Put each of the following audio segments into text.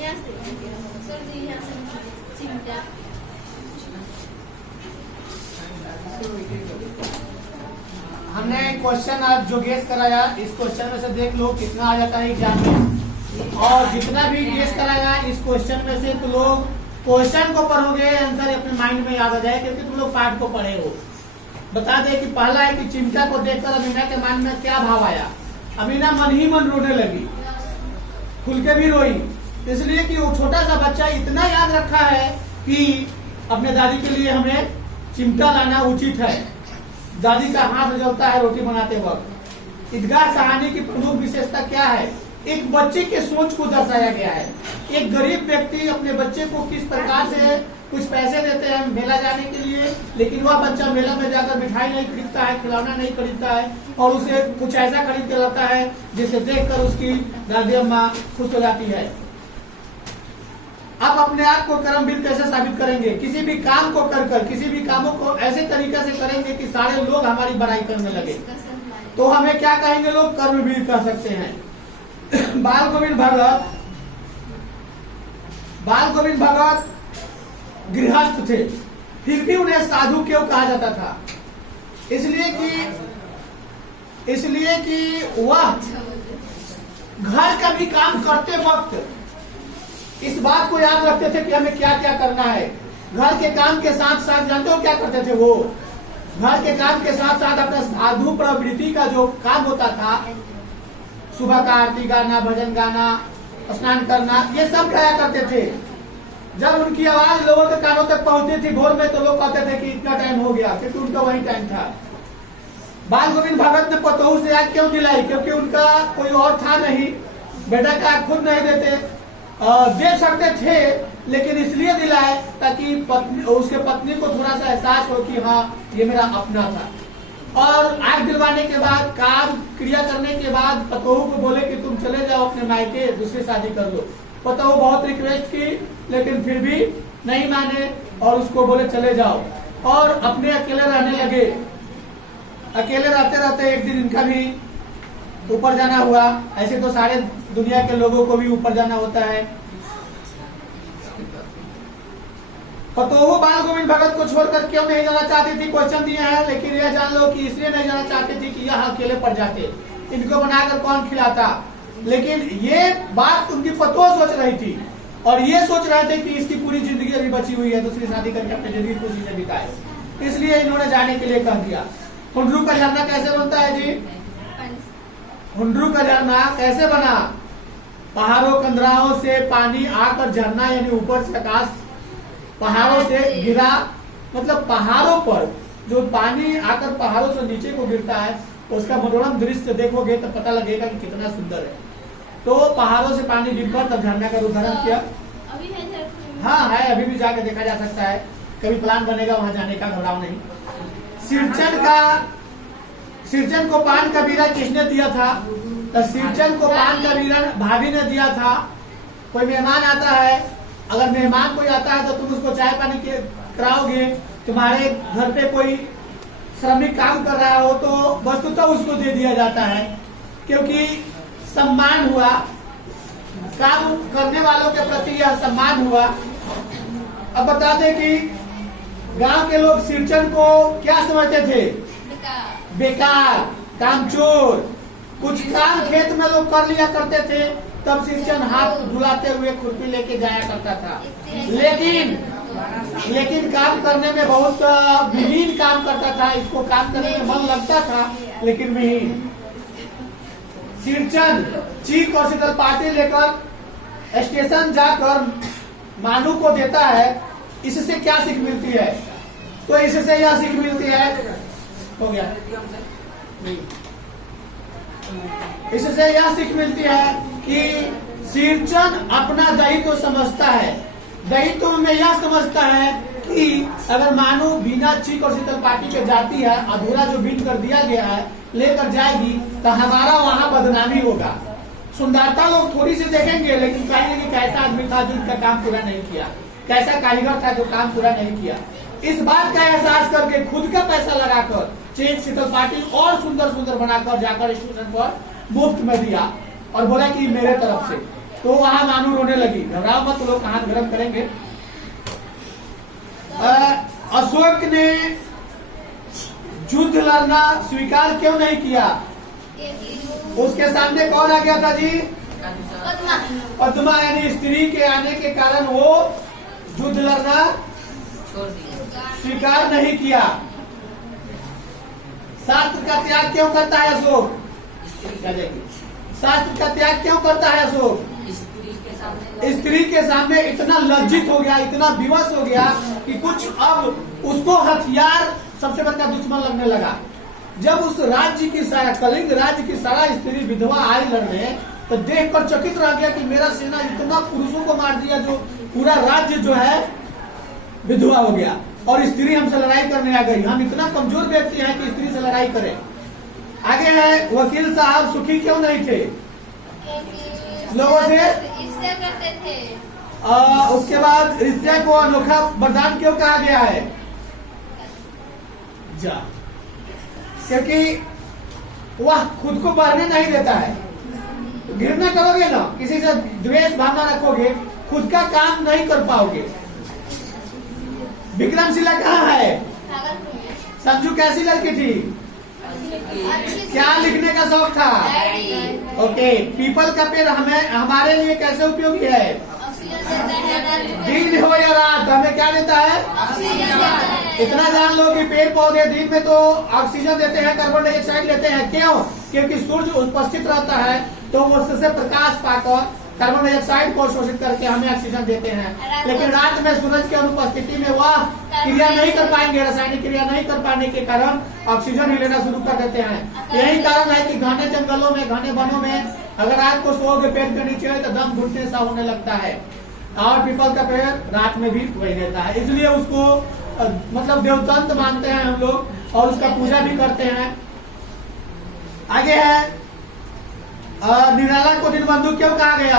Sir जी यहाँ से चिमटा। हमने क्वेश्चन आज जो गेस कराया, इस क्वेश्चन में से देख लो कितना आ जाता है एग्जाम में, और जितना भी गेस कराया इस क्वेश्चन में से, तो लोग क्वेश्चन को पढ़ोगे आंसर अपने माइंड में याद आ जाए, क्योंकि तुम लोग पाठ को पढ़े हो। बता दे कि पहला है कि चिमटा को देखकर अमीना के मन में क्या भाव आया। अमीना मन ही मन रोने लगी, खुल के भी रोई, इसलिए कि वो छोटा सा बच्चा इतना याद रखा है कि अपने दादी के लिए हमें चिमटा लाना उचित है। दादी का हाथ जलता है रोटी बनाते वक्त। ईदगाह कहानी की प्रमुख विशेषता क्या है? एक बच्चे के सोच को दर्शाया गया है। एक गरीब व्यक्ति अपने बच्चे को किस प्रकार से कुछ पैसे देते हैं मेला जाने के लिए, लेकिन वह बच्चा मेला में जाकर मिठाई नहीं खरीदता है, खिलौना नहीं खरीदता है, और उसे कुछ ऐसा खरीद के लाता है जिसे देखकर उसकी दादी अम्मा खुश हो जाती है। आप अपने आप को कर्मवीर कैसे साबित करेंगे? किसी भी काम को कर किसी भी कामों को ऐसे तरीके से करेंगे कि सारे लोग हमारी बड़ाई करने लगे, तो हमें क्या कहेंगे? लोग कर्मवीर कह सकते हैं। बाल गोविंद भगत गृहस्थ थे, फिर भी उन्हें साधु क्यों कहा जाता था? इसलिए कि वह घर का भी काम करते वक्त इस बात को याद रखते थे कि हमें क्या क्या करना है। घर के काम के साथ साथ जानते हो क्या करते थे? वो घर के काम के साथ साथ अपना साधु प्रवृत्ति का जो काम होता था, सुबह का आरती गाना, भजन गाना, स्नान करना, ये सब किया करते थे। जब उनकी आवाज लोगों के कानों तक पहुंचती थी भोर में, तो लोग कहते थे कि इतना टाइम हो गया, क्योंकि उनका वही टाइम था। बाल गोविंद भगत ने पतोहू से आग क्यों दिलाई? क्योंकि उनका कोई और था नहीं, बेटा का आग खुद नहीं दे सकते थे, लेकिन इसलिए दिलाए ताकि उसके पत्नी को थोड़ा सा एहसास हो कि हाँ ये मेरा अपना था। और आग दिलवाने के बाद, काम क्रिया करने के बाद पतोहू को बोले कि तुम चले जाओ अपने मायके, दूसरी शादी कर लो। पतोहू बहुत रिक्वेस्ट की, लेकिन फिर भी नहीं माने और उसको बोले चले जाओ, और अपने अकेले रहने लगे। अकेले रहते रहते एक दिन इनका भी ऊपर जाना हुआ। ऐसे तो सारे दुनिया के लोगों को भी ऊपर जाना होता है। पतोहू बाल गोविंद भगत को छोड़कर क्यों नहीं जाना चाहती थी? क्वेश्चन दिए हैं, लेकिन यह जान लो कि इसलिए नहीं जाना चाहती थी कि यह अकेले पड़ जाते, इनको बनाकर कौन खिलाता। लेकिन ये बात उनकी पतोह सोच रही थी, और ये सोच रहे थे कि इसकी पूरी जिंदगी अभी बची हुई है, दूसरी शादी करके अपनी जिंदगी खुशी से बिताए, इसलिए इन्होंने जाने के लिए कह दिया। हुंडरू का झरना कैसे बनता है जी? हुंडरू का झरना कैसे बना? पहाड़ों कंदराओं से पानी आकर झरना, यानी ऊपर से आकाश पहाड़ों से गिरा, मतलब पहाड़ों पर जो पानी आकर पहाड़ों से नीचे को गिरता है, उसका मनोरम दृश्य देखोगे तो पता लगेगा कि कितना सुंदर है। तो पहाड़ों से पानी गिरकर तब झरना का रूप धारण किया। हाँ है, अभी भी जाके देखा जा सकता है, कभी प्लान बनेगा वहां जाने का, घबराओ नहीं। सिरचन को पान का बीरा किसने दिया था? तो सिरचन को पान का बीरा भाभी ने दिया था। कोई मेहमान आता है, अगर मेहमान कोई आता है तो तुम उसको चाय पानी के कराओगे। तुम्हारे घर पे कोई श्रमिक काम कर रहा हो तो वस्तुतः उसको दे दिया जाता है, क्योंकि सम्मान हुआ, काम करने वालों के प्रति यह सम्मान हुआ। अब बता दें कि गांव के लोग सिरचन को क्या समझते थे? बेकार, कामचोर। कुछ काम खेत में लोग कर लिया करते थे, तब सिरचन हाथ धुलाते हुए खुरपी लेके जाया करता था। लेकिन काम करने में बहुत विहीन काम करता था, इसको काम करने में मन लगता था, लेकिन विहीन। सिरचन चीख और शीतल पार्टी लेकर स्टेशन जाकर मानू को देता है। इससे क्या सीख मिलती है? तो इससे यह सीख मिलती है, हो गया, इससे यह सीख मिलती है कि सिरचन अपना दायित्व समझता है। दायित्व में यह समझता है कि अगर मानो बिना चीख और शीतल पार्टी के जाती है, अधूरा जो बीन कर दिया गया है लेकर जाएगी, तो हमारा वहाँ बदनामी होगा। सुंदरता लोग थोड़ी सी देखेंगे, लेकिन कहेंगे कि कैसा आदमी था जो इनका काम पूरा नहीं किया, कैसा कारीगर था जो काम पूरा नहीं किया। इस बात का एहसास करके खुद का पैसा लगाकर चीख शीतल पार्टी और सुंदर सुंदर बनाकर जाकर स्टेशन पर मुफ्त में दिया और बोला कि मेरे तरफ से। तो वहां मानू रोने लगी। घबराओ मत, लोग हाथ गर्म करेंगे। अशोक ने युद्ध लड़ना स्वीकार क्यों नहीं किया? उसके सामने कौन आ गया था जी? पद्मा, यानी स्त्री के आने के कारण वो युद्ध लड़ना स्वीकार नहीं किया। शास्त्र का त्याग क्यों करता है अशोक? शास्त्र का त्याग क्यों करता है अशोक? स्त्री के सामने इतना लज्जित हो गया, इतना विवश हो गया कि कुछ अब उसको हथियार सबसे बड़ा दुश्मन लगने लगा। जब उस राज्य की सारा कलिंग राज्य की सारा स्त्री विधवा आई लड़ने, तो देख कर चकित रह गया कि मेरा सेना इतना पुरुषों को मार दिया, जो पूरा राज्य जो है विधवा हो गया और स्त्री हमसे लड़ाई करने आ गई। हम इतना कमजोर व्यक्ति हैं कि स्त्री से लड़ाई करें। आगे है, वकील साहब सुखी क्यों नहीं थे? लोगों से ईर्ष्या करते थे। उसके बाद ईर्ष्या को अनोखा वरदान क्यों कहा गया है? जा, क्योंकि वह खुद को बढ़ने नहीं देता है। घृणा करोगे ना, किसी से द्वेष भावना रखोगे, खुद का काम नहीं कर पाओगे। विक्रमशिला कहाँ है? संजू कैसी लड़की थी? क्या लिखने का शौक था? ओके, पीपल का पेड़ हमारे लिए कैसे उपयोगी है? दिन हो या रात हमें क्या देता है? इतना जान लो कि पेड़ पौधे दिन में तो ऑक्सीजन देते हैं, कार्बन डाइऑक्साइड लेते हैं। क्यों? क्योंकि सूर्य उपस्थित रहता है, तो वो उससे प्रकाश पाकर कार्बन डाइऑक्साइड को शोषित करके हमें ऑक्सीजन देते हैं। लेकिन रात में सूरज की अनुपस्थिति में वह क्रिया नहीं कर पाएंगे, रासायनिक क्रिया नहीं कर पाने के कारण ऑक्सीजन ही लेना शुरू कर देते हैं। यही कारण है कि घने जंगलों में, घने वनों में अगर रात को सोओगे पेड़ के नीचे तो दम घुटने सा होने लगता है। और पीपल का पेड़ रात में भी वही रहता है, इसलिए उसको मतलब देवतंत्र मानते हैं हम लोग और उसका पूजा भी करते हैं। आगे है, निराला को दीनबंधु क्यों कहा गया?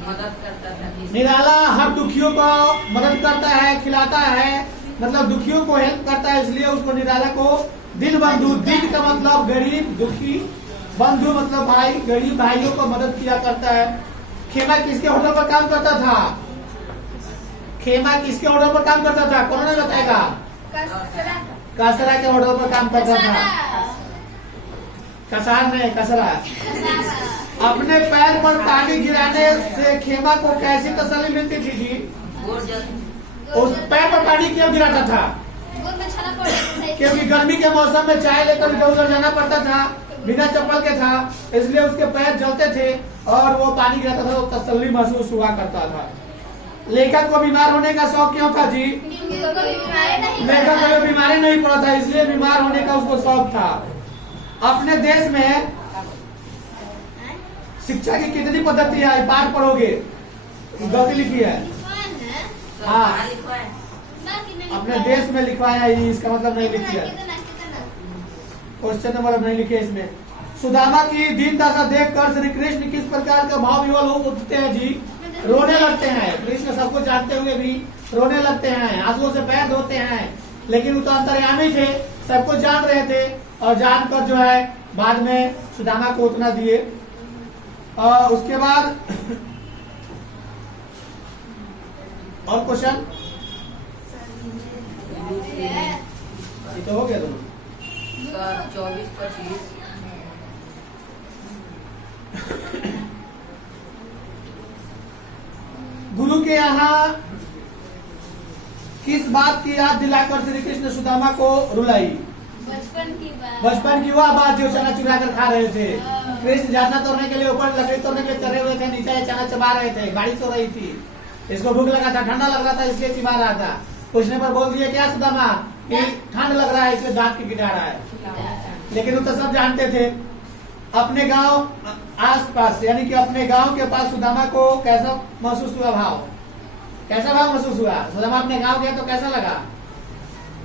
मदद करता था। निराला हर दुखियों को मदद करता है, खिलाता है, मतलब दुखियों को हेल्प करता है, इसलिए उसको निराला को दीनबंधु। दीन का मतलब गरीब दुखी, बंधु मतलब भाई, गरीब भाइयों को मदद किया करता है। खेमा किसके ऑर्डर पर काम करता था? खेमा किसके ऑर्डर पर काम करता था? कौन बताएगा? कसरा के ऑर्डर पर काम करता था। कसार नहीं, कसरा। अपने पैर पर पानी गिराने से खेमा को कैसी तसल्ली मिलती थी जी? उस पैर पर पानी क्यों गिराता था? क्योंकि गर्मी के मौसम में चाय लेकर इधर उधर जाना पड़ता था, बिना चप्पल के था, इसलिए उसके पैर जलते थे और वो पानी गिराता था, तो तसल्ली महसूस हुआ करता था। लेखक को बीमार होने का शौक क्यों था जी? लेखक को बीमारी नहीं पड़ा था, इसलिए बीमार होने का उसको शौक था। अपने देश में शिक्षा की कितनी पद्धति है? पाठ पढ़ोगे, गलती लिखी है। हाँ, अपने देश में लिखवाया है, इसका मतलब नहीं लिखी है, क्वेश्चन नंबर नहीं लिखे इसमें। सुदामा की दीन दशा देखकर श्री कृष्ण किस प्रकार का भाव विवल उठते हैं जी? रोने लगते हैं। कृष्ण सबको जानते हुए भी रोने लगते हैं, आंसुओं से पैर धोते हैं। लेकिन वो तो अंतर्यामी थे, सबको जान रहे थे और जानकर जो है बाद में सुदामा को उतना दिए। और उसके बाद और क्वेश्चन तो हो गया दोनों। 24-25 गुरु के यहाँ किस बात की याद दिलाकर श्री कृष्ण सुदामा को रुलाई? बचपन की वह बात जो चना चुरा कर खा रहे थे। कृष्ण झरना तोड़ने के लिए ऊपर लकड़ी तोड़ने के लिए चढ़े हुए थे, नीचे चना चबा रहे थे, बारिश हो रही थी, इसको भूख लगा था, ठंडा लग रहा था, इसलिए चिबा रहा था। पूछने पर बोल दिए क्या सुदामा कि ठंड लग रहा है, इसलिए दांत की गिरा रहा है। लेकिन वो तो सब जानते थे। अपने गांव आसपास यानी कि अपने गांव के पास सुदामा को कैसा महसूस हुआ? भाव कैसा भाव महसूस हुआ? सुदामा अपने गांव गया तो कैसा लगा?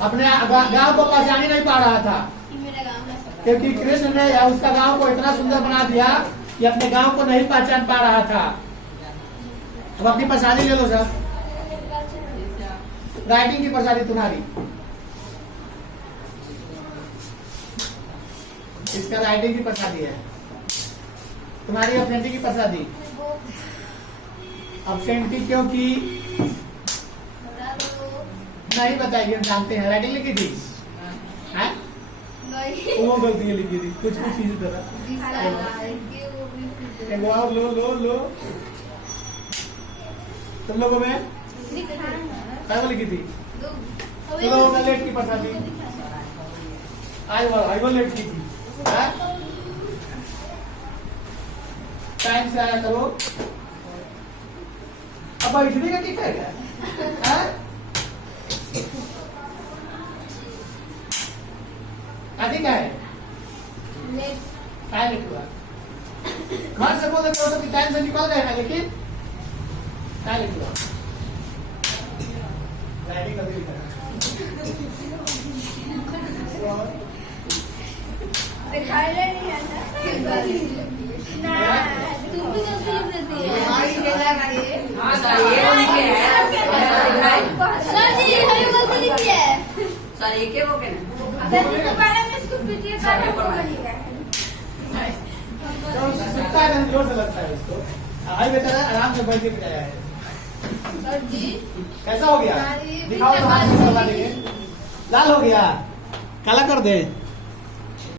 अपने गांव को पहचान ही नहीं पा रहा था, क्योंकि कृष्ण ने उसका गांव को इतना सुंदर बना दिया कि अपने गांव को नहीं पहचान पा रहा था। अब अपनी प्रसादी ले लो सर, राइटिंग की प्रसादी तुम्हारी, इसका राइटिंग की प्रसादी है, तुम्हारी अपने की प्रसादी। अब्सेंटी क्योंकि बता दो। नहीं बताइए, हम जानते हैं। राइटिंग लिखी थी हैं? नहीं। वो गलती है लिखी थी, कुछ कुछ इसी तरह। एक और लो तुम लोगों में क्या वो लिखी थी? चलो मैं लेट की पढ़ा दी, आई वो लेट की थी। टाइम से आया करो। अब इसलिए का क्या है? क्या है? क्या लेट हुआ? घर से बोल रहे हो कि टाइम से निकल गए हैं, लेकिन क्या लेट हुआ? राइटिंग कभी नहीं करा। दिखाई नहीं आता। तुम भी जल्दी लिख देती है। हाँ सर, ये लिखे हैं। सर जी हमें गलती लिखी है। सर एक ही वो के ना। दोबारा में इसको पीटिए कर तो सुनता है ना, जोर से लगता है इसको। भाई बेचारा आराम से बैठ के बजाया है। सर जी कैसा हो गया? दिखाओ तो हाथ से करवा देंगे। लाल हो गया, काला कर दे।